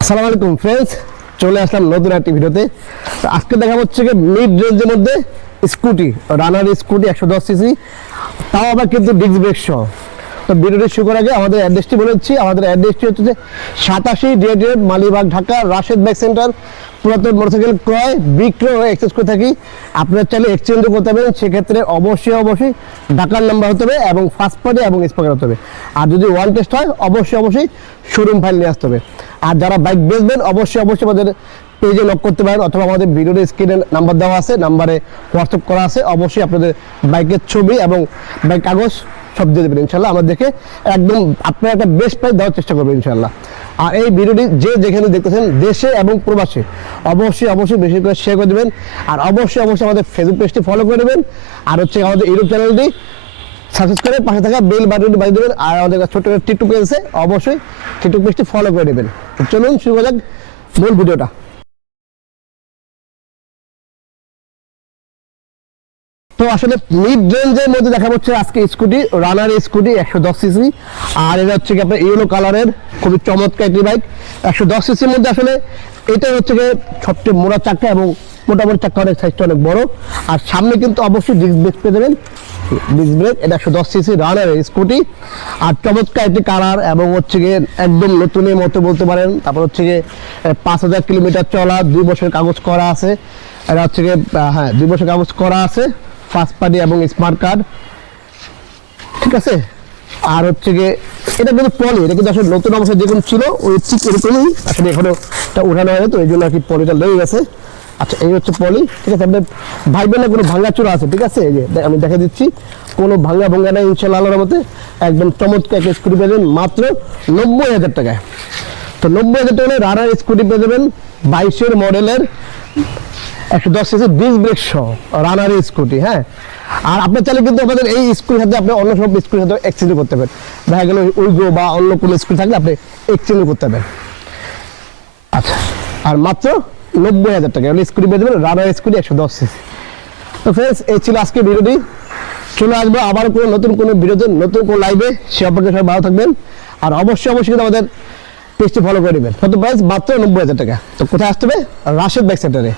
আসসালামু আলাইকুম ফ্রেন্ডস, চলে আসলাম নতুন একটি ভিডিওতে। তো আজকে দেখা হচ্ছে কি মিড রেঞ্জের মধ্যে স্কুটি, রানার স্কুটি 110 সিসি, তাও আবার কিন্তু ডিস্ক ব্রেক সহ। তো ভিডিওটি শুরু করার আগে আমাদের অ্যাড্রেসটি বলেছি। আমাদের অ্যাড্রেসটি হচ্ছে যে 87 ডিএড মালিবাগ, ঢাকা, রাশেদ বাইক সেন্টার। পুরাতন মোটরসাইকেল ক্রয় বিক্রয় এক্সচেঞ্জ করে থাকি। আপনারা চাইলে এক্সচেঞ্জও করতে পারেন, সেক্ষেত্রে অবশ্যই ঢাকার নাম্বার হতে হবে এবং ফার্স্ট পার্টি এবং স্পকার হতে হবে। আর যদি ওয়ান টেস্ট হয় অবশ্যই শোরুম ফাইল নিয়ে আসতে হবে। আর যারা বাইক বেচবেন অবশ্যই আমাদের পেজে লক করতে পারেন, অথবা আমাদের ভিডিওর স্ক্রিনে নাম্বার দেওয়া আছে, নাম্বারে হোয়াটসঅ্যাপ করা আছে। অবশ্যই আপনাদের বাইকের ছবি এবং বাইক কাগজ সব দিয়ে দেবেন ইনশাল্লাহ। আমরা দেখে একদম আপনার একটা বেস্ট প্রাইস দেওয়ার চেষ্টা করবেন ইনশাল্লাহ। আর এই ভিডিওটি যে যেখানে দেখতেছেন দেশে এবং প্রবাসে অবশ্যই বেশি করে শেয়ার করে দেবেন। আর অবশ্যই আমাদের ফেসবুক পেজটি ফলো করে দেবেন। আর হচ্ছে আমাদের ইউটিউব চ্যানেলটি সাবস্ক্রাইব করে পাশে থাকা বেল বাটনটি বাজিয়ে দেবেন। আর আমাদের ছোট্ট টিকটক পেজ আছে, অবশ্যই টিকটক পেজটি ফলো করে দেবেন। চলুন শুরু করা যাক মূল ভিডিওটা। তো আসলে মিড রেঞ্জের মধ্যে দেখা হচ্ছে আজকে স্কুটি, রানার স্কুটি 110 সিসি। আর এটা হচ্ছে কি আপনার ইয়েলো কালারের খুবই চমৎকার একটি বাইক। 110 সিসির মধ্যে আসলে এটা হচ্ছে গিয়ে সবচেয়ে মোড়া চাকা এবং মোটামুটি চাকা অনেক সাইজটা অনেক বড়। আর সামনে কিন্তু অবশ্যই ডিস্ক ব্রেক পেয়ে দেবেন, ডিস্ক ব্রেক। এটা 110 সিসি রানার স্কুটি। আর চমৎকার একটি কালার এবং হচ্ছে গিয়ে একদম নতুনের মতো বলতে পারেন। তারপর হচ্ছে গিয়ে 5000 কিলোমিটার চলা, 2 বছরের কাগজ করা আছে। এটা হচ্ছে গিয়ে 2 বছরের কাগজ করা আছে, ফার্স্ট পার্টি এবং স্মার্ট কার্ড, ঠিক আছে। আর হচ্ছে গিয়ে এটা কিন্তু পলি, এটা কিন্তু আসলে নতুন অবস্থায় যেরকম ছিল ওই ঠিক এরকমই আসলে এখনো এটা উঠানো হয়, তো এই জন্য আর কি পলিটা লেগে গেছে। আচ্ছা, এই হচ্ছে পলি, ঠিক আছে। আপনার ভাইবেন না কোনো ভাঙাচোরা আছে, ঠিক আছে। এই যে আমি দেখা দিচ্ছি কোনো ভাঙা নেই ইনশাআল্লাহ আল্লাহর মতে। একদম চমৎকার একটা স্কুটি পেয়ে যাবেন মাত্র 90,000 টাকায়। তো 90,000 টাকা রানার স্কুটি পেয়ে যাবেন 22-এর মডেলের 110 সিসি ডিস্ক ব্রেক সহ রানার স্কুটি। হ্যাঁ, আর আপনার চাইলে কিন্তু আমাদের এই স্কুটির সাথে আপনি অন্য সব স্কুটির সাথে এক্সচেঞ্জ করতে পারেন। দেখা গেল উইগো বা অন্য কোনো স্কুটি থাকলে আপনি এক্সচেঞ্জ করতে পারেন। আচ্ছা, আর মাত্র 90,000 টাকা স্কুটি পেয়ে যাবেন রানার স্কুটি 110 সিসি। তো ফ্রেন্ডস, এই ছিল আজকে ভিডিওটি। চলে আসবো আবার নতুন কোনো ভিডিওতে, নতুন কোনো লাইভে। সে অপেক্ষা সবাই ভালো থাকবেন। আর অবশ্যই কিন্তু আমাদের পেজটি ফলো করে নেবেন। কত প্রাইস? মাত্র 90,000 টাকা। তো কোথায় আসতে হবে? রাশেদ বাইক সেন্টারে।